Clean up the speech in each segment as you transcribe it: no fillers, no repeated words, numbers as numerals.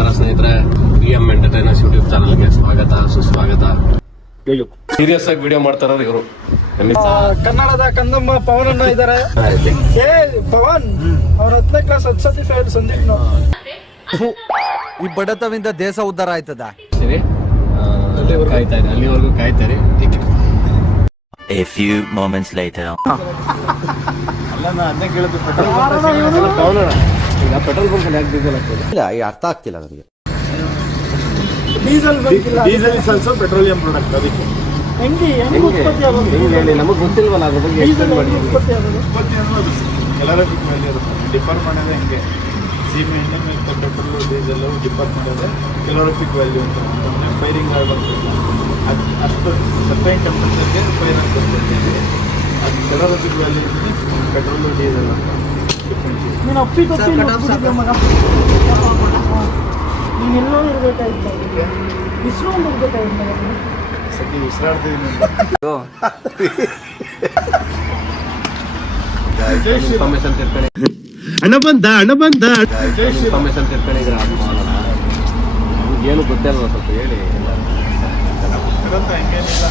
ನಮಸ್ಕಾರ ಸ್ನೇಹಿತರೆ, PM entertainers YouTube ಚಾನಲ್ಗೆ ಸ್ವಾಗತ ಸುಸ್ವಾಗತ. ಸೀರಿಯಸ್ ಆಗಿ ವಿಡಿಯೋ ಮಾಡ್ತಾರ ಇವರು. ಕನ್ನಡದ ಕಂದಮ್ಮ ಪವನ್ ಅಣ್ಣ ಇದಾರೆ. ಪವನ್ ಅವ್ರ 10ನೇ ಕ್ಲಾಸ್ 10 ಸತಿ ಫೇಲ್ ಸಂದೀಪ್. ಈ ಬಡತವಿಂದ ದೇಶ ಉದ್ಧಾರ ಆಯ್ತದ. ಅಲ್ಲಿವರೆಗೂ ಕಾಯ್ತಾರೆ. A few moments later. ಈಗ ಪೆಟ್ರೋಲ್ ಬಂಕ್ ಯಾಕೆ ಡೀಸೆಲ್ ಆಗ್ತದೆ? ಇಲ್ಲ, ಅರ್ಥ ಆಗ್ತಿಲ್ಲ ನನಗೆ. Diesel is also petroleum product. ಅದಕ್ಕೆ ಹೆಂಗೆ ಉತ್ಪತ್ತಿ ಆಗೋದು ಹೇಳಿ, ನಮಗೆ ಗೊತ್ತಿಲ್ವಲ್ಲ ಅದ್ರ ಬಗ್ಗೆ. ಉತ್ಪತ್ತಿ ಆಗೋದು ಕೆಲವರಿಗೆ ಮೇಲೆ ಇರುತ್ತೆ. ಡಿಫರ್ ಮಾಡೋದೇ ಹಿಂಗೆ ಸೀಮೆ ಎಣ್ಣೆ ಮತ್ತು ಪೆಟ್ರೋಲು ಡೀಸೆಲ್ಲು ಡಿಫರ್ ಮಾಡೋದೇ ಕೆಲವರಿಫಿಕ್ ವ್ಯಾಲ್ಯೂ ಅಂತ. ಅಂದರೆ ಫೈರಿಂಗ್ ಆಗಿರ್ತದೆ, ಅದು ಅಷ್ಟು ಸರ್ಟೈನ್ ಟೆಂಪ್ರೇಚರ್ಗೆ ಫೈರ್ ಆಗ್ತಿರ್ತೈತೆ. ಅದು ಕೆಲವರಿಫಿಕ್ ವ್ಯಾಲ್ಯೂ ಪೆಟ್ರೋಲು ಡೀಸೆಲ್ ಅಂತ ಡಿಫ್ರೆನ್ಸ್. ನೀನು ಅಪ್ಪಿ ತಪ್ಪಿ ಮಗ, ನೀನೆಲ್ಲೋ ಇರ್ಬೇಕಾಯ್ತು. ಇಸ್ರೋ ಒಂದು ಇರ್ಬೇಕಾಯ್ತು. ಸದ್ಯ ಉಸಿರಾಡ್ತಿದ್ದೀನಿ. ಇನ್ಫಾರ್ಮೇಶನ್ ತಿಳ್ಕೊಳ್ಳಿ, ಹಣ ಬಂದ ಇನ್ಫಾರ್ಮೇಶನ್ ತಿಳ್ಕೊಂಡಿದ್ರೆ ಏನು ಗೊತ್ತಿಲ್ಲ, ಸ್ವಲ್ಪ ಹೇಳಿ. ಅದಂತ ಹಂಗೇನಿಲ್ಲ,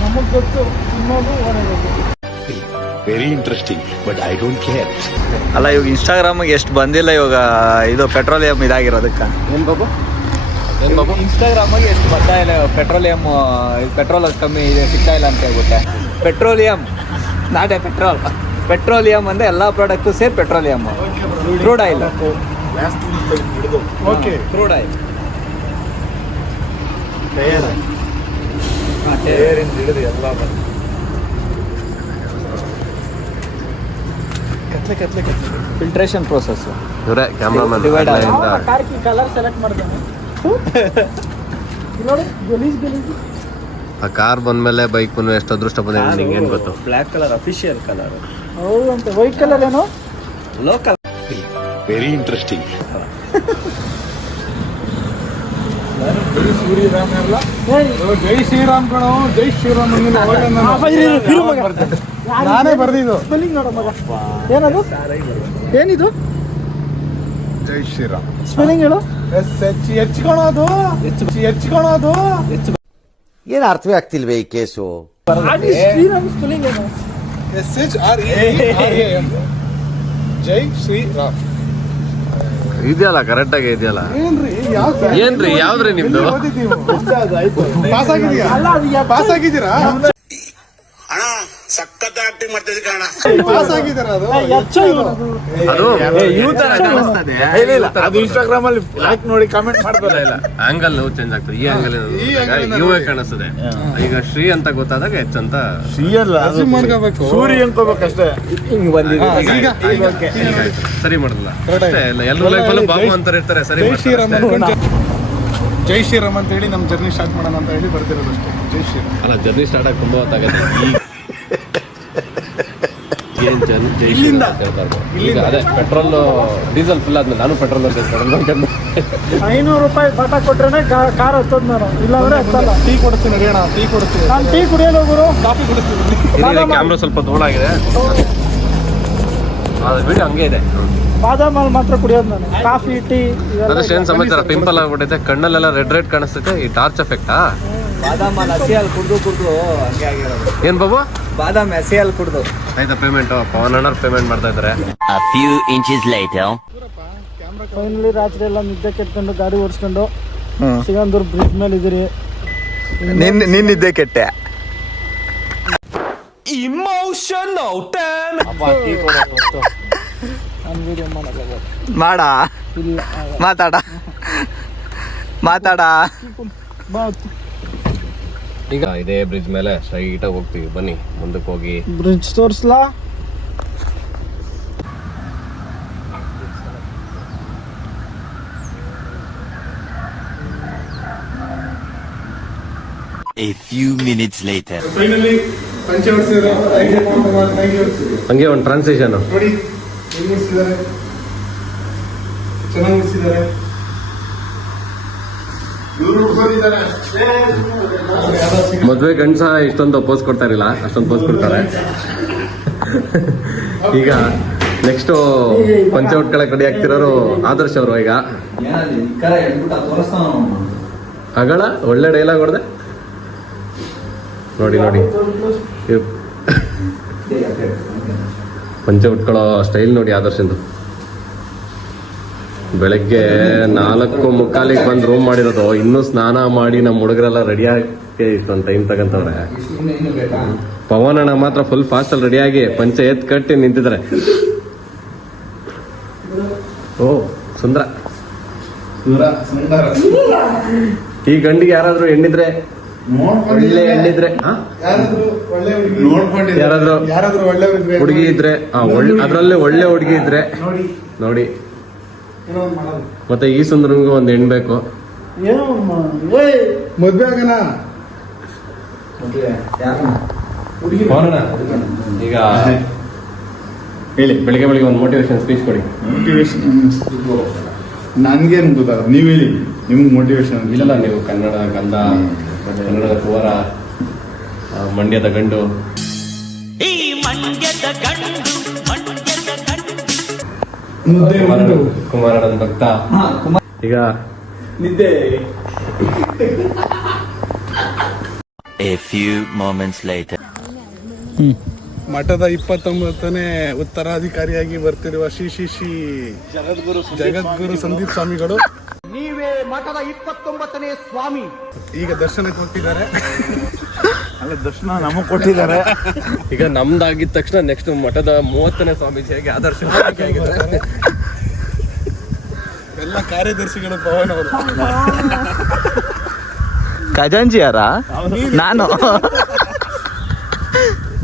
ನಮಗೆ ಗೊತ್ತು ತಿನ್ನೋದು ಓಡೋದು. Very interesting, but I don't care. ಅಲ್ಲ, ಇವಾಗ ಇನ್ಸ್ಟಾಗ್ರಾಮ್ಗೆ ಎಷ್ಟು ಬಂದಿಲ್ಲ ಇವಾಗ ಇದು ಪೆಟ್ರೋಲಿಯಂ ಇದಾಗಿರೋದಕ್ಕೆ. ಏನು ಬಾಬು? ಇನ್ಸ್ಟಾಗ್ರಾಮಿಗೆ ಎಷ್ಟು ಬರ್ತಾ ಇಲ್ಲ ಪೆಟ್ರೋಲಿಯಂ, ಪೆಟ್ರೋಲ್ ಕಮ್ಮಿ ಇದೆ ಸಿಗ್ತಾ ಇಲ್ಲ ಅಂತ ಹೇಳ್ಬಿಟ್ಟೆ. Petroleum not a petrol. Petroleum ಅಂದರೆ ಎಲ್ಲ ಪ್ರಾಡಕ್ಟು ಸೇರಿ ಪೆಟ್ರೋಲಿಯಂ. ಕ್ರೂಡ್ ಆಯಿಲ್, ಹಿಡಿದು ಓಕೆ. ಕ್ರೂಡ್ ಆಯಿಲ್, ಟೈರಿಂದ ಹಿಡಿದು ಎಲ್ಲ ಬಂದು ಕತ್ಲೆ ಫಿಲ್ಟ್ರೇಷನ್ ಪ್ರೋಸೆಸ್. ಇವರೇ ಕ್ಯಾಮ್ರಾಮನ್. ಕಾರ್ಕಿ ಕಲರ್ ಸೆಲೆಕ್ಟ್ ಮಾಡ್ತಾನೆ ನೋಡಿ. ಗಲೀಜ್ ಆ ಕಾರ್ ಬಂದ್ಮೇಲೆ ಬೈಕ್ ಬಂದು ಎಷ್ಟು ಅದೃಷ್ಟ ಬಂದಿದೆ ನಿಂಗೆ ಏನು ಗೊತ್ತು? Black colour official colour. ಹೌದಂತೆ. ವೈಟ್ ಕಲರ್ ಏನೋ ಲೋಕಲ್. Very interesting. ಶ್ರೀರಾಮ್ ಎಲ್ಲ ಜೈ ಶ್ರೀರಾಮ್ ಕಣೋ, ಜೈ ಶ್ರೀರಾಮ್. ನಾನೇ ಬರ್ದಿದ್ದು. ಸ್ಪೆಲ್ಲಿಂಗ್ ನೋಡೋ ಮಗ. ಏನದು? ಏನಿದು ಜೈ ಶ್ರೀರಾಮ್ ಸ್ಪೆಲ್ಲಿಂಗ್ ಹೇಳು. ಹೆಚ್ಕೊಳೋದು. ಏನು ಅರ್ಥವೇ ಆಗ್ತಿಲ್ವೇ ಈ ಕೇಸು. ಶ್ರೀರಾಮ್ ಸ್ಪೆಲ್ಲಿಂಗ್ ಏನು? SHREAM. ಜೈ ಶ್ರೀರಾಮ್. ಇದೆಯಲ್ಲ, ಕರೆಕ್ಟ್ ಆಗಿ ಇದೆಯಲ್ಲ. ಏನ್ರಿ ಯಾವ್ದ್ರಿ ನಿಮ್ದು? ಪಾಸ್ ಆಗಿದೀಯಾ? ಅಲ್ಲ, ಅದು ಪಾಸ್ ಆಗಿದ್ದೀರಾ? ಸಖತ್ ಆಕ್ಟಿಂಗ್ ಮಾಡ್ತಿದ್ದೆ ಕಾರಣ. ಪಾಸ್ ಆಗಿದ್ದೀರಾ? ಅದು ಅದು ಅದು ಇನ್ಸ್ಟಾಗ್ರಾಮ್ ಅಲ್ಲಿ ಲೈಕ್ ನೋಡಿ ಕಾಮೆಂಟ್ ಮಾಡ್ತಾರೆ. ಇಲ್ಲ, ಆಂಗಲ್ ಚೇಂಜ್ ಆಗ್ತದೆ. ಈ ಆಂಗಲ್ ಯುವೇ ಕಾಣಿಸ್ತದೆ. ಈಗ ಶ್ರೀ ಅಂತ ಗೊತ್ತಾದಾಗ ಎಚ್ ಅಂತ ಮಾಡ್ಕೋಬೇಕು. ಸೂರಿ ಅನ್ಕೋಬೇಕಷ್ಟೇ. ಹಿಂಗ್ ಬಂದಿದೆ. ಸರಿ ಮಾಡಲ್ಲ ಅಷ್ಟೇ. ಇಲ್ಲ, ಎಲ್ಲರೂ ಲೈಫಲ್ಲೂ ಬಾಬು ಅಂತಾರೆ ಇರ್ತಾರೆ. ಸರಿ ಜೈ ಶ್ರೀರಾಮ್ ಮಾಡ್ತಾರೆ ಅಷ್ಟೇ. ಅನ್ಕೊಂಡು ಜೈ ಶ್ರೀರಾಮ್ ಅಂತ ಹೇಳಿ ನಮ್ಮ ಜರ್ನಿ ಸ್ಟಾರ್ಟ್ ಮಾಡೋಣ ಅಂತ ಹೇಳಿ ಬರ್ತಿರೋದು ಅಷ್ಟೇ. ಜೈ ಶ್ರೀರಾಮ್. ಅಲ್ಲ, ಜರ್ನಿ ಸ್ಟಾರ್ಟ್ ಆಗಿ ತುಂಬ ಹೊತ್ತಾಗತ್ತೆ. ಏನ್ ಜೈ ಇಲ್ಲಿಂದ ಈಗ ಅದೇ ಪೆಟ್ರೋಲ್ ಡೀಸೆಲ್ ಫುಲ್ ಆದ್ಮೇಲೆ ನಾನು ಪೆಟ್ರೋಲ್ ಅಂತ ₹500 ಬಾಟ ಕೊಟ್ರೆ ಕಾರ್ ಹತ್ತೋದು ನಾನು. ಇಲ್ಲಾಂದ್ರೆ ಹತ್ತಲ್ಲ. ಟೀ ಕೊಡ್ತೀನಿ, ನಡೆಯೋಣ. ಟೀ ಕೊಡ್ತೀನಿ. ನಾನು ಟೀ ಕುಡಿಯೋದು ಗುರು. ಕಾಫಿ ಕುಡಿಸ್ತೀನಿ. ಕ್ಯಾಮ್ರಾ ಸ್ವಲ್ಪ ದೂರಾಗಿದೆ. ಅದು ವಿಡಿಯೋ ಹಂಗೆ ಇದೆ. ಬಾದಾಮ್ ಹಾಲು ಮಾತ್ರ ಕುಡಿಯೋದು ನಾನು. ಕಾಫಿ ಟೀ ಅದಷ್ಟು ಏನ್ ಸಮಾಚಾರ? ಪಿಂಪಲ್ ಆಗ್ಬಿಟ್ಟೈತೆ, ಕಣ್ಣಲ್ಲೆಲ್ಲ ರೆಡ್ ಕಾಣಿಸ್ತೈತೆ. ಈ ಟಾರ್ಚ್ ಎಫೆಕ್ಟಾ? ಬಾದಾಮ್ ಹಸಿ ಹಾಲು ಕುಡ್ದು ಹಂಗೆ ಆಗಿರೋದು. ಏನ್ ಬಾಬು? ಬಾದಾಮ್ ಹಸಿ ಹಾಲು ಕುಡ್ದು. ಆಯ್ತಾ ಪೇಮೆಂಟ್? ಪವನ್ ಅಣ್ಣ ಪೇಮೆಂಟ್ ಮಾಡ್ತಾ ಇದಾರೆ. A few inches later. Finally ರಾತ್ರಿ ಎಲ್ಲ ನಿದ್ದೆ ಕೆಟ್ಕೊಂಡು ಗಾಡಿ ಓಡಿಸ್ಕೊಂಡು ಸಿಗಂದೂರ್ ಬ್ರಿಡ್ಜ್ ಮೇಲೆ ಇದೀರಿ. ನಿನ್ನಿದ್ದೆ ಕೆಟ್ಟೆ. ನಾನು ವಿಡಿಯೋ ಮಾಡಲ್ಲ. ಮಾಡ ಇಲ್ಲ ಮಾತಾಡ. ಬಾ. ಈಗ ಇದೇ ಬ್ರಿಡ್ಜ್ ಮೇಲೆ ಸ್ಟ್ರೈಟ್ ಆಗಿ ಹೋಗ್ತೀವಿ. ಬನ್ನಿ ಮುಂದಕ್ಕೆ ಹೋಗಿ ಬ್ರಿಡ್ಜ್ ತೋರಿಸ್ಲಾ? A few minutes later. Finally ಪಂಚೆ ಹೊಡ್ಸಿದ್ರು. ಹಂಗೆ ಒಂದು ಟ್ರಾನ್ಸಿಷನ್ ನೋಡಿ, ಹೆಂಗ್ ಮುಗಿಸಿದ್ದಾರೆ, ಚೆನ್ನಾಗಿ ಮುಗಿಸಿದ್ದಾರೆ. ಮದ್ವೆ ಗಂಡ್ಸ ಇಷ್ಟೊಂದು ಪೋಸ್ ಕೊಡ್ತಾ ಇರಲಿಲ್ಲ, ಅಷ್ಟೊಂದು ಪೋಸ್ ಕೊಡ್ತಾರೆ. ಈಗ ನೆಕ್ಸ್ಟ್ ಪಂಚೆ ಉಟ್ಕೊಳಕ್ ರೆಡಿ ಆಗ್ತಿರೋರು ಆದರ್ಶ್ ಅವರು ಈಗ ಅಗಳ ಒಳ್ಳೆ ಡೈಲಾಗ್ ಹೊಡೆದೆ ನೋಡಿ ನೋಡಿ ಪಂಚೆ ಉಟ್ಕೊಳ್ಳೋ ಸ್ಟೈಲ್ ನೋಡಿ ಆದರ್ಶಂದು. ಬೆಳಗ್ಗೆ 4:45 ಬಂದು ರೂಮ್ ಮಾಡಿರೋದು, ಇನ್ನೂ ಸ್ನಾನ ಮಾಡಿ ನಮ್ಮ ಹುಡುಗರೆಲ್ಲ ರೆಡಿ ಆಗಿ ಇಷ್ಟೊಂದು ಟೈಮ್ ತಗಂತವ್ರೆ. ಪವನ್ ಅಣ್ಣ ಮಾತ್ರ ಫುಲ್ ಫಾಸ್ಟ್ ಅಲ್ಲಿ ರೆಡಿಯಾಗಿ ಪಂಚೆ ಎತ್ ಕಟ್ಟಿ ನಿಂತಿದ್ದಾರೆ. ಓ ಸುಂದರ ಈ ಗಂಡಿಗೆ ಯಾರಾದ್ರೂ ಹೆಣ್ಣಿದ್ರೆ ಒಳ್ಳೆ ಹೆಣ್ಣಿದ್ರೆ ಯಾರಾದ್ರೂ ಹುಡುಗಿ ಇದ್ರೆ ಅದ್ರಲ್ಲೇ ಒಳ್ಳೆ ಹುಡುಗಿ ಇದ್ರೆ ನೋಡಿ. ಮತ್ತೆ ಈ ಸುಂದರಂಗೂ ಒಂದ್ ಹೆಣ್ ಬೇಕು. ಮದ್ವೆ ಆಗಣ ಈಗ ಹೇಳಿ, ಬೆಳಿಗ್ಗೆ ಒಂದು ಮೋಟಿವೇಶನ್ ಸ್ಪೀಚ್ ಕೊಡಿ. ನನ್ಗೇನು ಗೊತ್ತಾಗ, ನೀವ್ ಹೇಳಿ, ನಿಮ್ಗೆ ಮೋಟಿವೇಶನ್ ಇಲ್ಲ. ನೀವು ಕನ್ನಡ ಗಂಧ, ಕನ್ನಡದ ಕುವರ, ಮಂಡ್ಯದ ಗಂಡು, ಕುಮಾರಣ್ಣನ ಭಕ್ತ. ಈಗ ನಿದ್ದೆ A few moments later. ಮಠದ 29ನೇ ಉತ್ತರಾಧಿಕಾರಿಯಾಗಿ ಬರ್ತಿರುವ ಶ್ರೀ ಜಗದ್ಗುರು ಸಂದೀಪ್ ಸ್ವಾಮಿಗಳು ನೀವೇ ಮಠದ 29ನೇ ಸ್ವಾಮಿ. ಈಗ ದರ್ಶನಕ್ಕೆ ಹೋಗ್ತಿದ್ದಾರೆ. ಅಲ್ಲ, ದರ್ಶನ ನಮಗ್ ಕೊಟ್ಟಿದ್ದಾರೆ. ಈಗ ನಮ್ದಾಗಿದ ತಕ್ಷಣ ನೆಕ್ಸ್ಟ್ ಮಠದ 30ನೇ ಸ್ವಾಮೀಜಿಯಾಗಿ ಆದರ್ಶ ಆಗಿದ್ದಾರೆ. ಎಲ್ಲ ಕಾರ್ಯದರ್ಶಿಗಳು ಪವನ್ ಅವರು. ಖಜಾಂಜಿ ಯಾರ? ನಾನು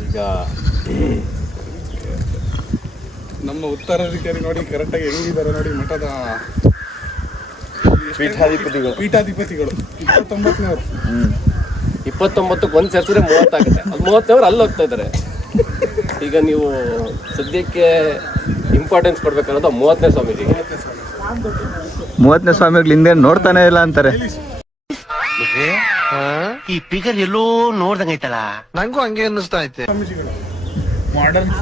ಈಗ ನಮ್ಮ ಉತ್ತರಾಧಿಕಾರಿ ನೋಡಿ ಕರೆಕ್ಟಾಗಿ ಹೆಂಗಿದ್ದಾರೆ ನೋಡಿ. ಮಠದ ಪೀಠಾಧಿಪತಿಗಳು 29ನೇವರು. 29ಕ್ಕೆ ಒಂದ್ ಸೇರ್ಸಿದ್ರೆ 30 ಆಗುತ್ತೆ. ಅದು 30ನವ್ರು ಅಲ್ಲಿ ಹೋಗ್ತಾ ಇದ್ದಾರೆ. ಈಗ ನೀವು ಸದ್ಯಕ್ಕೆ ಇಂಪಾರ್ಟೆನ್ಸ್ ಕೊಡ್ಬೇಕಾದ್ರೆ 30ನೇ ಸ್ವಾಮೀಜಿಗೆ. 30ನೇ ಸ್ವಾಮಿಗಳು ಹಿಂದೆ ನೋಡ್ತಾನೆ ಇಲ್ಲ ಅಂತಾರೆ. ಈ ಪಿಗರ್ ಎಲ್ಲೋ ನೋಡ್ದಂಗೈತಲ್ಲ. ನಂಗೂ ಹಂಗೆ ಅನ್ನಿಸ್ತಾ ಐತೆ. ಸ್ವಾಮೀಜಿಗಳು ಮಾಡರ್ನ್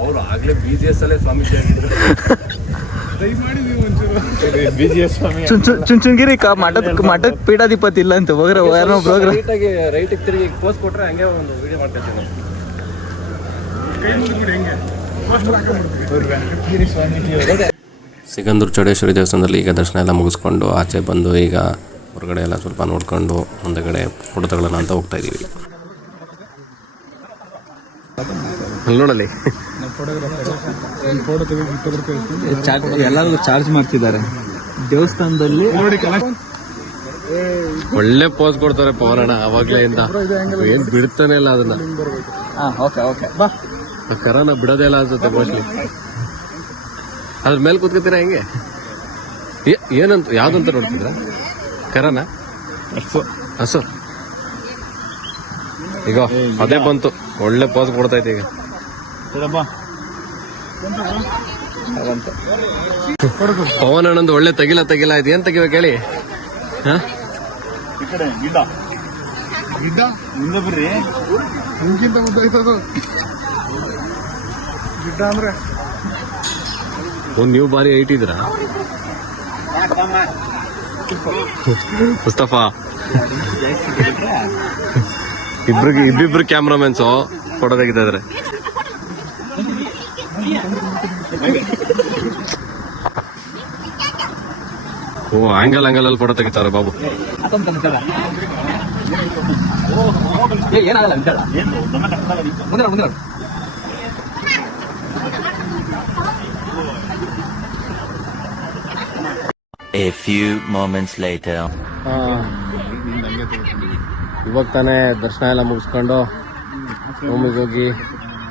ಅವರು ಆಗ್ಲೇ BGS ಅಲ್ಲೇ ಸ್ವಾಮೀಜಿ ಆಗಿದ್ರು. ದಯಮಾಡಿ ನೀವು ಒಂಚೂರು BGS ಸ್ವಾಮಿ ಚುಂಚುಂಗಿರಿ ಮಠದ ಪೀಠಾಧಿಪತಿ ಇಲ್ಲ ಅಂತ ಹೋಗ್ರೆ ಪ್ರೋಗ್ರಾಮ್ ರೈಟಿಗೆ ತಿರುಗಿ ಪೋಸ್ಟ್ ಕೊಟ್ರೆ ಹಂಗೆ ಒಂದು ವಿಡಿಯೋ ಮಾಡ್ಕೊಳ್ತೀನಿ. ಸಿಗಂದೂರು ಚೌಡೇಶ್ವರಿ ದೇವಸ್ಥಾನದಲ್ಲಿ ಈಗ ದರ್ಶನ ಎಲ್ಲ ಮುಗಿಸ್ಕೊಂಡು ಆಚೆ ಬಂದು ಈಗ ಹೊರಗಡೆ ಎಲ್ಲ ಸ್ವಲ್ಪ ನೋಡ್ಕೊಂಡು ಮುಂದೆಗಡೆ ಫೋಟೋ ತಗೊಳ್ಳೋಣ ಅಂತ ಹೋಗ್ತಾ ಇದೀವಿ. ಅಲ್ಲಿ ನೋಡಲಿ ಎಲ್ಲರಿಗೂ ಚಾರ್ಜ್ ಮಾಡ್ತಿದ್ದಾರೆ ದೇವಸ್ಥಾನದಲ್ಲಿ. ಒಳ್ಳೆ ಪೋಸ್ ಕೊಡ್ತಾರೆ ಪವನಣ್ಣ ಅವಾಗ್ಲೇ ಇಂದ. ಏನ್ ಬಿಡ್ತಾನೆ ಇಲ್ಲ ಅದನ್ನ. ಕರೋನಾ ಬಿಡೋದೇ ಇಲ್ಲ ಅನ್ಸುತ್ತೆ ಮೋಸ್ಟ್ಲಿ. ಅದ್ರ ಮೇಲೆ ಕೂತ್ಕೊತೀರಾ ಹೆಂಗೆ? ಏನಂತ ಯಾವ್ದಂತ ನೋಡ್ತಿದ್ರ? ಕರೋನಾ ಹಸು ಈಗ ಅದೇ ಬಂತು. ಒಳ್ಳೆ ಪೋಸ್ ಕೊಡ್ತೈತೆ ಈಗ. ಪವನ್ ಅಣ್ಣಂದು ಒಳ್ಳೆ ತೆಗಿಲ ಆಯ್ತು. ಏನ್ ತೆಗಿಬೇಕು ಹೇಳಿ? ಗಿಡ್ಡ ಮುಂದೆ ಬರ್ರಿ. ನಿಮ್ಗಿಂತ ಮುಂದೆ ಆಯ್ತದು ಗಿಡ್ಡ ಅಂದ್ರೆ. ನೀವು ಬಾರಿ ಹೈಟ್ ಇದ್ರ ಮುಸ್ತಫಾ. ಇಬ್ಬಿಬ್ರು ಕ್ಯಾಮ್ರಾಮನ್ಸು ಫೋಟೋ ತೆಗಿತಾ ಇದಾರೆ. ಓ ಆಂಗಲ್ ಅಲ್ಲಿ ಫೋಟೋ ತೆಗಿತಾರೆ Babu. A few moments later. ಇವಾಗ ತಾನೇ ದರ್ಶನ ಎಲ್ಲ ಮುಗಿಸ್ಕೊಂಡು ರೂಮಿಗೆ ಹೋಗಿ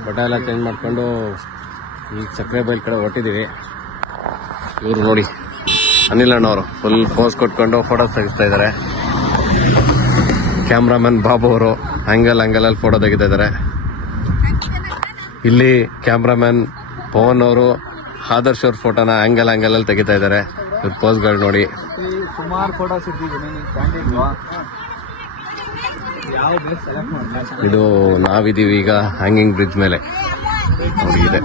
ಬಟ್ಟೆ ಎಲ್ಲ ಚೇಂಜ್ ಮಾಡ್ಕೊಂಡು ಈಗ ಸಕ್ಕರೆ ಬೈಲ್ ಕಡೆ ಹೊಟ್ಟಿದ್ದೀವಿ. ಇವರು ನೋಡಿ ಅನಿಲ್ ಅಣ್ಣವರು ಫುಲ್ ಪೋಸ್ ಕೊಟ್ಕೊಂಡು ಫೋಟೋಸ್ ತೆಗಿಸ್ತಾ ಇದ್ದಾರೆ. ಕ್ಯಾಮ್ರಾಮನ್ ಬಾಬು ಅವರು ಆಂಗಲ್ ಫೋಟೋ ತೆಗಿತಾ ಇದ್ದಾರೆ. ಇಲ್ಲಿ ಕ್ಯಾಮ್ರಾಮನ್ ಪವನ್ ಅವರು ಆದರ್ಶ್ ಅವ್ರ ಫೋಟೋನ ಆಂಗಲ್ ಅಲ್ಲಿ ತೆಗಿತಾ ಇದ್ದಾರೆ. ಇವ್ರ ಪೋಸ್ಗಳು ನೋಡಿ. ಸುಮಾರು ಫೋಟೋಸ್ ಇದು ನಾವಿದೀವಿ ಈಗ ಹ್ಯಾಂಗಿಂಗ್ ಬ್ರಿಡ್ಜ್ ಮೇಲೆ. ನೋಡಿ ಇದೆ.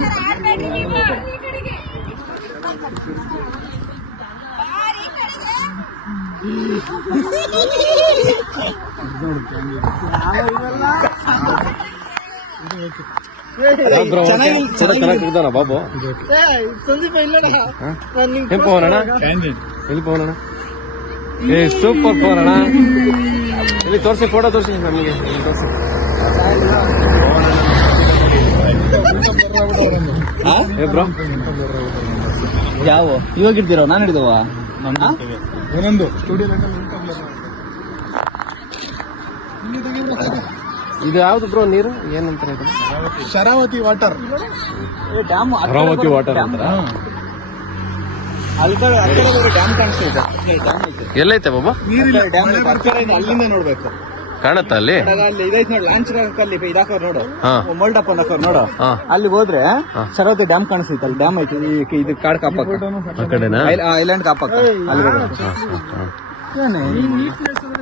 ಚೆನ್ನಾಗಿದ್ದಾನ ಬಾಬು. ಸಂದೀಪ ಇಲ್ಲಡ ಏನ್ ಪವನಣ್ಣ, ಎಲ್ಲಿ ಪವನಣ್ಣ? ಏ ಸೂಪರ್ ಪವನಣ್ಣ. ಇಲ್ಲಿ ತೋರಿಸಿ, ಫೋಟೋ ತೋರಿಸಿ ನಮಗೆ, ತೋರಿಸಿ. ಏ ಬ್ರೋ, ಯಾವ ಇವಾಗ ಇಡ್ತೀರೋ ನಾನು ಹಿಡಿದವ ಒಂದೊಂದು ಇದು ಯಾವ್ದು ಬ್ರೋ ನೀರು ಏನಂತಾರೆ ಇದು? Sharavathi water. Dam Amaravati water ಅಂತಾರ? ಡ್ಯಾಮ್ ಕಾಣಿಸ್ತಾ ಎಲ್ಲೈತೆ ಬಾಬಾ? ಡ್ಯಾಮ್ ಅಲ್ಲಿಂದ ನೋಡ್ಬೇಕು. ಕಾಣತ್ತ ಅಲ್ಲಿ? ಅಲ್ಲಿ ಇದೈತೆ ನೋಡಿ, ಲಾಂಚ್ ಅಲ್ಲಿ ಇದಾಕೋರ್ ನೋಡು, ಹಾ. ಮೋಲ್ಡಪ್ ಅನ್ನೋರ್ ನೋಡು, ಹಾ. ಅಲ್ಲಿ ಹೋದ್ರೆ ಶರಾವತಿ ಡ್ಯಾಮ್ ಕಾಣಿಸ್ತೈತೆ. ಅಲ್ಲಿ ಡ್ಯಾಮ್ ಐತಿ, ಇದು ಕಾಡ್ ಕಾಪಾಕ ಆ ಕಡೆನಾ? ಐಲ್ಯಾಂಡ್ ಕಾಪಾಕ ಅಲ್ಲಿ ಹೋಗ್ಬೇಕು. ಏನೇ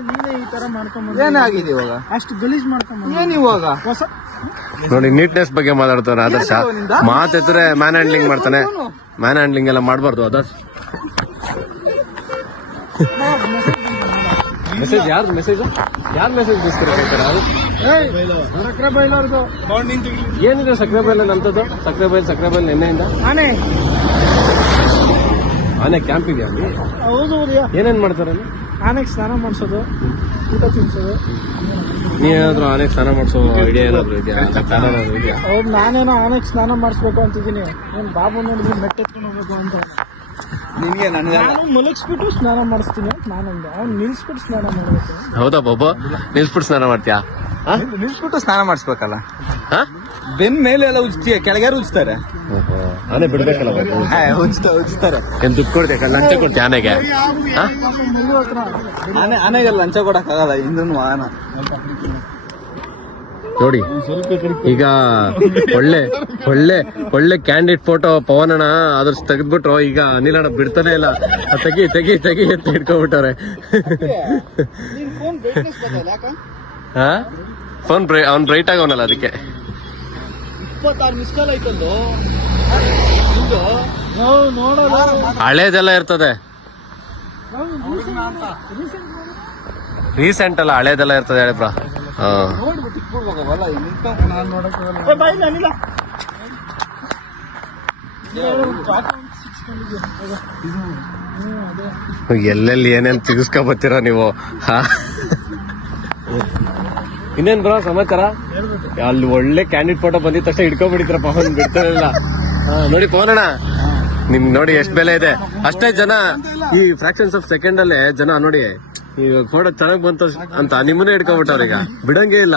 ನೀನೇ ಈ ತರ ಮಾಡ್ಕೊಂಡ್ ಏನೇ ಆಗಿದೆ ಇವಾಗ, ಅಷ್ಟು ಗಲೀಜ್ ಮಾಡ್ಕೊಂಡ್ ಏನ್ ಇವಾಗ ಹೊಸ ನೋಡಿ ನೀಟ್ನೆಸ್ ಬಗ್ಗೆ ಮಾತಾಡ್ತಾನೆ ಆದರ್ಶ. ಮಾತೆತ್ತರೆ ಮ್ಯಾನ್ ಹ್ಯಾಂಡ್ಲಿಂಗ್ ಮಾಡ್ತಾನೆ. ಮ್ಯಾನ್ ಹ್ಯಾಂಡ್ಲಿಂಗ್ ಎಲ್ಲ ಮಾಡಬಾರ್ದು ಆದರ್ಶ್. ಮೆಸೇಜ್ ಯಾರ್ದು? ಮೆಸೇಜ್ ಯಾರು ಮೆಸೇಜ್ ಸಕ್ರೆ ಬೈಲವ್ರದು ಏನಿದೆ ಸಕ್ರೆ ಬೈಲಲ್ಲಿ ಅಂತದ್ದು? ಸಕ್ರೆ ಬೈಲ್ ನಿನ್ನೆಯಿಂದ ಆನೆ ಆನೆ ಕ್ಯಾಂಪ್ ಇದೆಯಾ ಅಲ್ಲಿ? ಹೌದು ಹೌದು. ಏನೇನ್ ಮಾಡ್ತಾರೆ ಅಲ್ಲಿ? ಆನೆಗೆ ಸ್ನಾನ ಮಾಡಿಸೋದು, ಊಟ ತಿನ್ಸೋದು. ನೀವೇನಾದ್ರೂ ಆನೆಗೆ ಸ್ನಾನ ಮಾಡಿಸೋ ಐಡಿಯಾ ಏನಾದ್ರು ಇದೆಯಾ? ಪ್ಲಾನ್ ಏನಾದ್ರು ಇದೆಯಾ? ಹೌದು, ನಾನೇನೋ ಆನೆಗೆ ಸ್ನಾನ ಮಾಡಿಸ್ಬೇಕು ಅಂತಿದ್ದೀನಿ. ನಾನು ಬಾಬು ನೋಡಿದ್ರೆ ಮೆಟ್ಟೆತ್ಕೊಂಡು ಹೋಗ್ಬೇಕು ಅಂತ. ನಿನ್ಗೆ ನನಗೆ ನಾನು ಮಲಗಿಸ್ಬಿಟ್ಟು ಸ್ನಾನ ಮಾಡಿಸ್ತೀನಿ ಅಂತ ನಾನಂದೆ. ಅವ್ನು ನಿಲ್ಸ್ಬಿಟ್ಟು ಸ್ನಾನ ಮಾಡಬೇಕು. ಹೌದಾ ಬಾಬು? ನಿಲ್ಸ್ಬಿಟ್ಟು ಸ್ನಾನ ಮಾಡ್ತೀಯಾ? ನಿಲ್ಸ್ಬಿಟ್ಟು ಸ್ನಾನ ಮಾಡಿಸ್ಬೇಕಲ್ಲ. ಹಾ? ಬೆನ್ ಮೇಲೆ ಎಲ್ಲ ಉಜ್ತಿ, ಕೆಳಗಾರು ಉಜ್ತಾರೆ. ಆನೆ ಬಿಡ್ಬೇಕಲ್ಲ ಬಾಬು? ಉಜ್ತಾರೆ. ಏನ್ ದುಡ್ಡು ಕೊಡ್ತೀಯ? ಲಂಚ ಕೊಡ್ತೀಯ ಆನೆಗೆ? ಹಾ? ಆನೆಗೆಲ್ಲ ಲಂಚ ಕೊಡಕ್ ಆಗಲ್ಲ, ಇಂದ್ರನ್ ವಾಹನ. ನೋಡಿ ಈಗ ಒಳ್ಳೆ ಒಳ್ಳೆ ಒಳ್ಳೆ ಕ್ಯಾಂಡಿಡೇಟ್ ಫೋಟೋ ಪವನಣ್ಣ ಅದ್ರ ತೆಗೆದ್ಬಿಟ್ರು. ಈಗ ಅನಿಲಣ್ಣ ಬಿಡ್ತಾನೆ ಇಲ್ಲ. ತೆಗಿ ತೆಗಿ ತೆಗಿ ಅಂತ ಹಿಡ್ಕೊಬಿಟ್ಟವ್ರೆ. ಹಾ, ಫೋನ್ ಅವ್ನ್ ಬ್ರೈಟ್ ಆಗವನಲ್ಲ ಅದಕ್ಕೆ. 26 ಮಿಸ್ ಕಾಲ್ ಆಯ್ತಲ್ಲೋ. ನೋಡಲ್ಲ. ಹಳೇದೆಲ್ಲ ಇರ್ತದೆ, ರೀಸೆಂಟ್ ಅಲ್ಲ, ಹಳೇದೆಲ್ಲ ಇರ್ತದೆ ಹೇಳಿ ಬ್ರಾ. ಹಾ, ಬೈಲಿಲ್ಲ. ಎಲ್ಲೆಲ್ಲಿ ಏನೇನ್ ತಿರ್ಸ್ಕೊ ಬರ್ತೀರಾ ನೀವು? ಹಾ, ಇನ್ನೇನ್ ಬ್ರೋ ಸಮಾಚಾರ? ಅಲ್ಲಿ ಒಳ್ಳೆ ಕ್ಯಾಂಡಿಡೇಟ್ ಫೋಟೋ ಬಂದಿದ ತಕ್ಷಣ ಹಿಡ್ಕೊಂಡ್ಬಿಟ್ಟಿದ್ರ ಪವನ್, ಬಿಡ್ತಾರಲ್ಲ. ನೋಡಿ ಪವನಣ್ಣ, ನಿಮ್ ನೋಡಿ ಎಷ್ಟ್ ಬೆಲೆ ಇದೆ. ಅಷ್ಟೇ ಜನ ಈ ಫ್ರಾಕ್ಷನ್ಸ್ ಆಫ್ ಸೆಕೆಂಡ್ ಅಲ್ಲೇ ಜನ ನೋಡಿ ಈ ಫೋಟೋ ಚೆನ್ನಾಗ್ ಬಂತು ಅಂತ ನಿಮ್ಮನ್ನೇ ಹಿಡ್ಕೊಂಡ್ಬಿಟ್ಟವ್ರ. ಈಗ ಬಿಡಂಗೇ ಇಲ್ಲ.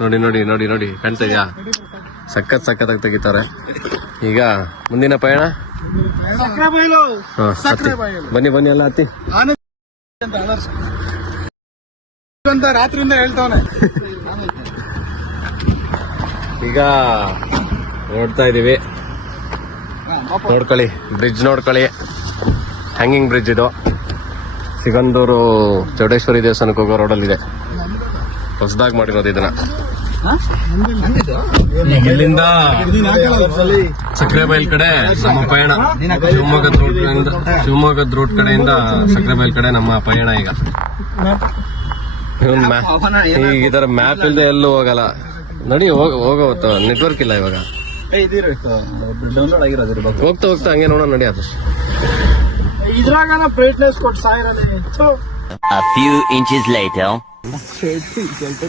ನೋಡಿ ನೋಡಿ ನೋಡಿ ನೋಡಿ ಕಾಣ್ತಾ ಇದೆಯಾ? ಸಖತ್ತಾಗಿ ತೆಗಿತಾರೆ. ಈಗ ಮುಂದಿನ ಪಯಣ. ಸಕ್ರೆ ಬೈಲು. ಹಾ, ಬನ್ನಿ ಬನ್ನಿ ಎಲ್ಲ ಹತ್ತಿ. ಅಂತ ರಾತ್ರಿಯಿಂದ ಹೇಳ್ತಾವನೆ. ಈಗ ನೋಡ್ತಾ ಇದೀವಿ, ನೋಡ್ಕೊಳ್ಳಿ ಬ್ರಿಡ್ಜ್, ನೋಡ್ಕೊಳ್ಳಿ ಹ್ಯಾಂಗಿಂಗ್ ಬ್ರಿಡ್ಜ್ ಇದು. ಸಿಗಂದೂರು ಚೌಡೇಶ್ವರಿ ದೇವಸ್ಥಾನಕ್ಕೆ ಹೋಗೋ ರೋಡಲ್ಲಿ ಇದೆ. ಹೊಸದಾಗಿ ಮಾಡಿರೋದು ಇದನ್ನ. ಇಲ್ಲಿಂದ ಸಕ್ರೆಬೈಲ್ ಕಡೆ ನಮ್ಮ ಪಯಣ. ಶಿವಮೊಗ್ಗದ ರೂಟ್ ಕಡೆಯಿಂದ ಸಕ್ರೆಬೈಲ್ ಕಡೆ ನಮ್ಮ ಪಯಣ. ಈಗ ಈಗ ಇದರ ಮ್ಯಾಪ್ ಇಲ್ಲದೆ ಎಲ್ಲೂ ಹೋಗಲ್ಲ. ನಡಿ ಹೋಗೋವತ್ತು, ನೆಟ್ವರ್ಕ್ ಇಲ್ಲ ಇವಾಗ. ಡೌನ್ಲೋಡ್ ಆಗಿರೋದು ಹೋಗ್ತಾ ಹೋಗ್ತಾ ಹಂಗೆ ನೋಡೋಣ ನಡಿ. ಅದು ಇದ್ರಾಗ ಬ್ರೈಟ್ನೆಸ್ ಕೊಟ್ಟು ಸಾಯಿರೋದು. A few inches later.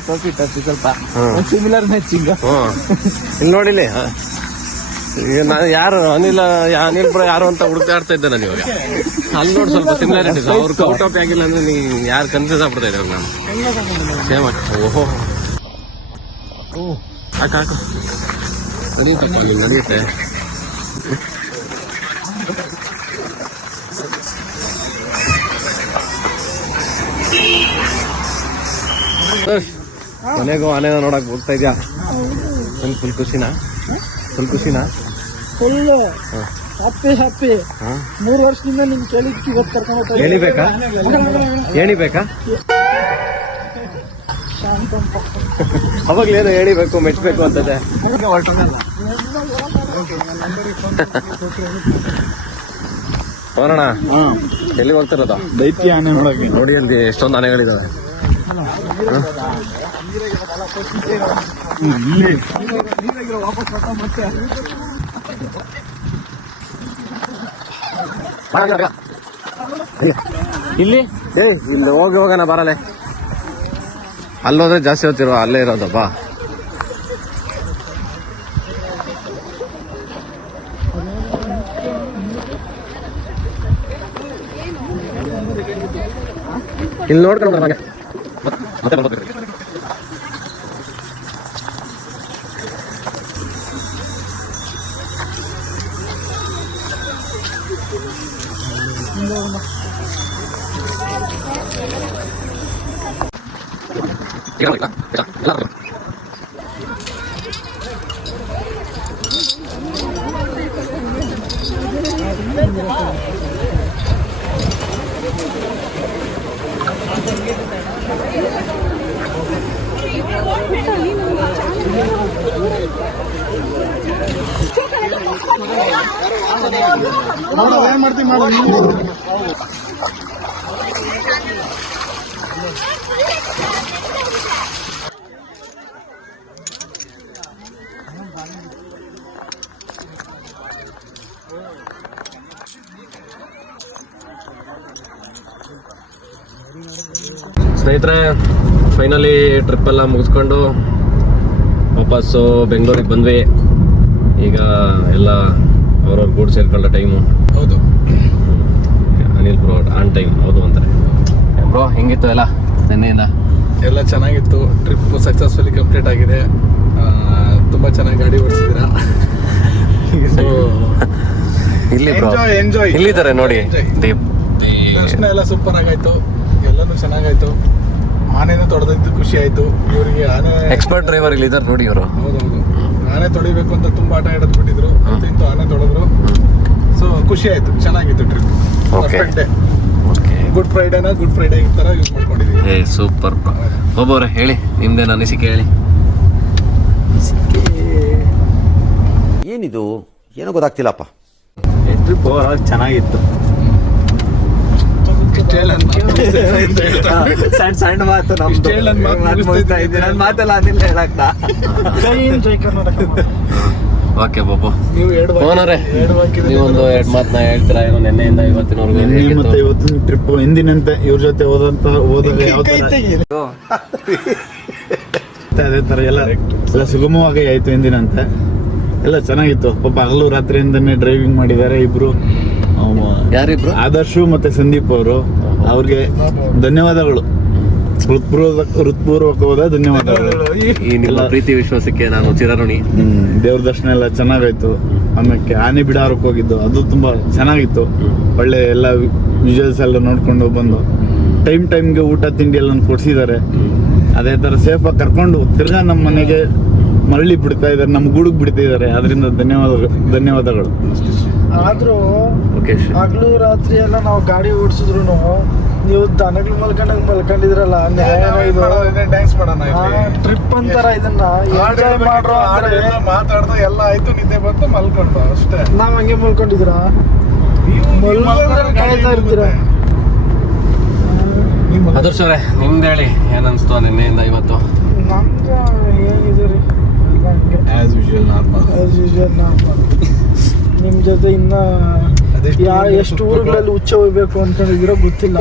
ಸ್ವಲ್ಪ ಸಿಮಿಲರ್ ಮ್ಯಾಚಿಂಗ್. ಇಲ್ಲಿ ನೋಡಿಲಿ, ಈಗ ನಾನು ಯಾರು ಅನಿಲ್ ಬ್ರೋ ಯಾರು ಅಂತ ಹುಡುಕಾಡ್ತಾ ಇದ್ದೆ ನಾನು ಇವಾಗ. ಅಲ್ಲಿ ನೋಡಿ ಸ್ವಲ್ಪ ಸಿಮಿಲಾರಿಟೀಸ್. ಅವ್ರು ಕೌಟ್ ಆಫ್ ಆಗಿಲ್ಲ ಅಂದ್ರೆ ನೀ ಯಾರು ಕನ್ಫ್ಯೂಸ್ ಆಗ್ಬಿಡ್ತಾ ಇದ್ದೆ ನಾನು. ಸೇಮ್. ಓಹೋ, ಹಾಕು ನಡೀತಪ್ಪ, ನೀನು ನಡೆಯುತ್ತೆ. ಮನೆಗೂ ಆನೆನ ನೋಡಕ್ ಹೋಗ್ತಾ ಇದ್ಯಾ? ಫುಲ್ ಖುಷಿನಾ? Full happy. 3 ವರ್ಷದಿಂದ ನಿಮ್ ಕೇಳಿದ್ ಇವತ್ತು ಕರ್ಕೊಂಡು ಹೋಗ್ತಾ ಏಣಿಬೇಕಾ? ಅವಾಗ್ಲೇನು ಹೇಳಿಬೇಕು, ಮೆಚ್ಚಬೇಕು ಅಂತದೆ. ಹೋಗೋಣ. ಎಲ್ಲಿ ಹೋಗ್ತಿರೋದು? ದೈತ್ಯ ಆನೆ ಒಳಗೆ ನೋಡಿ ಅಲ್ಲಿ ಎಷ್ಟೊಂದು ಆನೆಗಳಿದಾವೆ. ಇಲ್ಲಿ ಇಲ್ಲಿ ಹೋಗಿ ಹೋಗೋಣ ಬರಲೆ. ಅಲ್ಲೋದ್ರೆ ಜಾಸ್ತಿ ಹೊತ್ತಿರುವ ಅಲ್ಲೇ ಇರೋದಪ್ಪ. ಇಲ್ಲಿ ನೋಡ್ಕೊಂಡು ಬರ ಮತ್ತೆ ಬರ್ಬೇಕು. ಏನ್ ಮಾಡ್ತೀವಿ ಮಾಡಿ ಸ್ನೇಹಿತರೆ, ಫೈನಲಿ ಟ್ರಿಪ್ ಎಲ್ಲ ಮುಗಿಸ್ಕೊಂಡು ವಾಪಸ್ಸು ಬೆಂಗಳೂರಿಗೆ ಬಂದ್ವಿ. ಈಗ ಎಲ್ಲ ಅವ್ರವ್ರ ಗೂಡ್ ಸೇರ್ಕೊಳ್ಳೋ ಟೈಮು. ಹೌದು. ಅನಿಲ್ ಬ್ರೋ ಆನ್ ಟೈಮ್ ಹೌದು ಅಂತಾರೆ. ಬ್ರೋ ಹೆಂಗಿತ್ತು ಎಲ್ಲ ನಿನ್ನೆಯಿಂದ? ಎಲ್ಲ ಚೆನ್ನಾಗಿತ್ತು. ಟ್ರಿಪ್ ಸಕ್ಸಸ್ಫುಲಿ ಕಂಪ್ಲೀಟ್ ಆಗಿದೆ. ತುಂಬ ಚೆನ್ನಾಗಿ ಗಾಡಿ ಓಡಿಸಿದ್ದೀರಾ. ಇಲ್ಲಿ ಬ್ರೋ ಎಂಜಾಯ್ ಇಲ್ಲಿದ್ದಾರೆ ನೋಡಿ. ದರ್ಶನ ಎಲ್ಲ ಸೂಪರ್ ಆಗಾಯ್ತು. ಎಲ್ಲನೂ ಚೆನ್ನಾಗಾಯ್ತು. ಆನೆನೂ ತೊಡೆದಿದ್ದು ಖುಷಿ ಆಯ್ತು. ಇವರಿಗೆ ಆನೆ ಎಕ್ಸ್ಪರ್ಟ್ ಡ್ರೈವರ್ ಇಲ್ಲಿ ಇದ್ದಾರೆ ನೋಡಿ ಇವರು. ಹೌದೌದು. ಆನೆ ತೊಡಿಬೇಕು ಅಂತ ತುಂಬಾ ಆಟ ಹಿಡಿದು ಬಿಟ್ಟಿದ್ರು. ಅಂತಿಂತೂ ಆನೆ ತೊಡೆದ್ರು. ಸೊ ಖುಷಿ ಆಯ್ತು. ಚೆನ್ನಾಗಿತ್ತು ಟ್ರಿಪ್. Perfect day. ಗುಡ್ ಫ್ರೈಡೇನ ಗುಡ್ ಫ್ರೈಡೇ ಈ ಥರ ಯೂಸ್ ಮಾಡ್ಕೊಂಡಿದ್ದೀವಿ. ಸೂಪರ್. ಒಬ್ಬವ್ರೆ ಹೇಳಿ ನಿಮ್ದೇನು ಅನಿಸಿಕೆ ಹೇಳಿ. ಏನಿದು ಏನೋ ಗೊತ್ತಾಗ್ತಿಲ್ಲಪ್ಪ. ಟ್ರಿಪ್ ಚೆನ್ನಾಗಿತ್ತು. ಸಣ್ಣ ಸಣ್ಣ ಮಾತು ನನ್ನ ಮಾತೆಲ್ಲ ಅದಿಲ್ಲ ಹೇಳಕ್. ಜೈ ಕರ್ನಾಟಕ. ಓಕೆ ಬಾಬು, ನೀವು ಓನರೇ ನೀವೊಂದು ಎರಡು ಮಾತನ್ನ ಹೇಳ್ತೀರಾ? ಏನೋ ನಿನ್ನೆಯಿಂದ ಇವತ್ತಿನವರೆಗೂ ಮತ್ತೆ ಇವತ್ತಿನ ಟ್ರಿಪ್ ಎಂದಿನಂತೆ ಇವ್ರ ಜೊತೆ ಹೋದಾಗ ಯಾವ ಅದೇ ತರ ಎಲ್ಲ ಸುಗಮವಾಗಿ ಆಯ್ತು. ಎಂದಿನಂತೆ ಎಲ್ಲ ಚೆನ್ನಾಗಿತ್ತು. ಪಾಪ ಹಗಲು ರಾತ್ರಿಯಿಂದನೇ ಡ್ರೈವಿಂಗ್ ಮಾಡಿದ್ದಾರೆ ಇಬ್ರು. ಯಾರಿಬ್ರು? ಆದರ್ಶು ಮತ್ತೆ ಸಂದೀಪ್ ಅವರು. ಅವ್ರಿಗೆ ಧನ್ಯವಾದಗಳು, ಹೃತ್ಪೂರ್ವಕವಾದ ಧನ್ಯವಾದಗಳು. ಈ ನಿಮ್ಮ ಪ್ರೀತಿ ವಿಶ್ವಾಸಕ್ಕೆ ನಾನು ಚಿರಋಣಿ. ದೇವ್ರ ದರ್ಶನ ಎಲ್ಲ ಚೆನ್ನಾಗಾಯ್ತು. ಆಮೇಲೆ ಆನೆ ಬಿಡಾರಕ್ಕೆ ಹೋಗಿದ್ದು, ಅದು ತುಂಬಾ ಚೆನ್ನಾಗಿತ್ತು. ಒಳ್ಳೆ ಎಲ್ಲ ವಿಜುವಲ್ಸ್ ಎಲ್ಲ ನೋಡ್ಕೊಂಡು ಬಂದು ಟೈಮ್ಗೆ ಊಟ ತಿಂಡಿ ಎಲ್ಲ ಕೊಡ್ಸಿದ್ದಾರೆ. ಅದೇ ತರ ಸೇಫಾಗಿ ಕರ್ಕೊಂಡು ತಿರ್ಗಾ ನಮ್ಮ ಮನೆಗೆ ಮರಳಿ ಬಿಡ್ತಾ ಇದ್ದಾರೆ, ನಮ್ಮ ಗೂಡಿಗೆ ಬಿಡ್ತಾ ಇದ್ದಾರೆ. ಅದರಿಂದ ಧನ್ಯವಾದಗಳು. ಆದ್ರೂ ಹಗ್ಲು ರಾತ್ರಿ ಎಲ್ಲ ನಾವು ಗಾಡಿ ಓಡಿಸಿದ್ರು ನೀವು ದನಗಳು ಮಲ್ಕೊಂಡಿದ್ರಲ್ಲ, ಡ್ಯಾನ್ಸ್ ಮಾಡೋಣ, ಟ್ರಿಪ್ ಅಂತಾರ ಇದನ್ನ ಎಂಜಾಯ್ ಮಾಡ್ರೋ ಅಂದ್ರೆ ಮಾತಾಡ್ದು ಎಲ್ಲ ಆಯ್ತು. ನಿದ್ದೆ ಬಂತು, ಮಲ್ಕೊಂಡು ಅಷ್ಟೇ. ನಾವ್ ಹಂಗೆ ಮಲ್ಕೊಂಡಿದ್ರ ಕಾಯ್ತಾ ಇರ್ತೀರ. ಆದರ್ಶ ಅವರೇ ನಿಮ್ದು ಹೇಳಿ, ಏನನ್ಸ್ತು ನಿನ್ನೆಯಿಂದ ಇವತ್ತು? ನಮ್ಗೆ ಏನಿದೆ ರೀ, ಆಸ್ ಯೂಶುವಲ್ ನಾರ್ಮಲ್. ನಿಮ್ ಜೊತೆ ಇನ್ನ ಎಷ್ಟು ಊರುಗಳಲ್ಲಿ ಉಚ್ಚ ಹೋಗ್ಬೇಕು ಅನ್ಕೊಂಡಿದಿರೋ ಗೊತ್ತಿಲ್ಲ.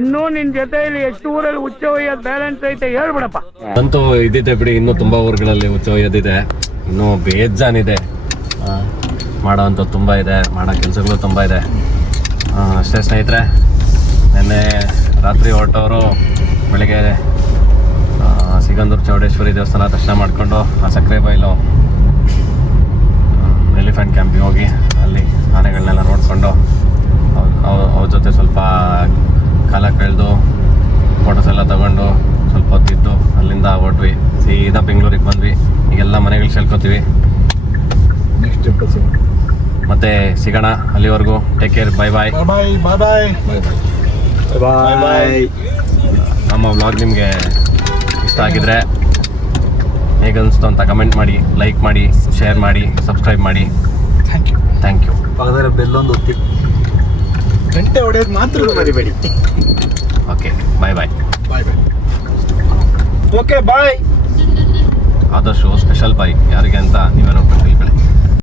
ಇನ್ನೂ ನಿನ್ ಜೊತೆಯಲ್ಲಿ ಎಷ್ಟು ಊರಲ್ಲಿ ಉಚ್ಚ ಒಯ್ಯೋದು ಬ್ಯಾಲೆನ್ಸ್ ಐತೆ ಹೇಳ್ಬಿಡಪ್ಪ. ಅಂತೂ ಇದ್ದಿದೆ ಬಿಡಿ, ಇನ್ನೂ ತುಂಬಾ ಊರುಗಳಲ್ಲಿ ಉಚ್ಚ ಒಯ್ಯೋದಿದೆ, ಇನ್ನೂ ಬೇಜಾನಿದೆ. ಮಾಡೋ ಅಂಥದ್ದು ತುಂಬ ಇದೆ, ಮಾಡೋ ಕೆಲಸಗಳು ತುಂಬ ಇದೆ. ಅಷ್ಟೇ ಸ್ನೇಹಿತರೆ, ನಿನ್ನೆ ರಾತ್ರಿ ಹೊರಟವರು ಬೆಳಗ್ಗೆ ಸಿಗಂದೂರು ಚೌಡೇಶ್ವರಿ ದೇವಸ್ಥಾನ ದರ್ಶನ ಮಾಡಿಕೊಂಡು ಆ ಸಕ್ಕರೆ ಬೈಲು ಎಲಿಫೆಂಟ್ ಕ್ಯಾಂಪಿಗೆ ಹೋಗಿ ಅಲ್ಲಿ ಆನೆಗಳನ್ನೆಲ್ಲ ನೋಡಿಕೊಂಡು ಅವ್ರ ಜೊತೆ ಸ್ವಲ್ಪ ಕಾಲ ಕಳೆದು ಫೋಟೋಸ್ ಎಲ್ಲ ತಗೊಂಡು ಸ್ವಲ್ಪ ಹೊತ್ತಿದ್ದು ಅಲ್ಲಿಂದ ಹೊರಟ್ವಿ. ಸೀದಾ ಬೆಂಗಳೂರಿಗೆ ಬಂದ್ವಿ. ಈಗೆಲ್ಲ ಮನೆಗಳು ಸೇರ್ಕೋತೀವಿ. ನೆಕ್ಸ್ಟ್ ಎಪಿಸೋಡ್ ಮತ್ತೆ ಸಿಗೋಣ. ಅಲ್ಲಿವರೆಗೂ ಟೇಕ್ ಕೇರ್. ಬಾಯ್ ಬಾಯ್ ಬಾಯ್ ಬಾಯ್ ಬಾಯ್ ಬಾಯ್. ನಮ್ಮ ವ್ಲಾಗ್ ನಿಮಗೆ ಇಷ್ಟ ಆಗಿದ್ರೆ ಹೇಗನ್ನಿಸ್ತು ಅಂತ ಕಮೆಂಟ್ ಮಾಡಿ, ಲೈಕ್ ಮಾಡಿ, ಶೇರ್ ಮಾಡಿ, ಸಬ್ಸ್ಕ್ರೈಬ್ ಮಾಡಿ. Thank you. ಪಕ್ಕದ ಬೆಲ್ಲೊಂದು ಒತ್ತಿ, ಗಂಟೆ ಹೊಡೆಯೋದು ಮಾತ್ರ ಮರಿಬೇಡಿ. Okay, bye bye. Okay bye. ಆದಷ್ಟು ಸ್ಪೆಷಲ್ ಬಾಯ್ ಯಾರಿಗೆ ಅಂತ ನೀವೇ ನೋಡ್ಕೊಂಡು ತಿಳ್ಕೊಳ್ಳಿ.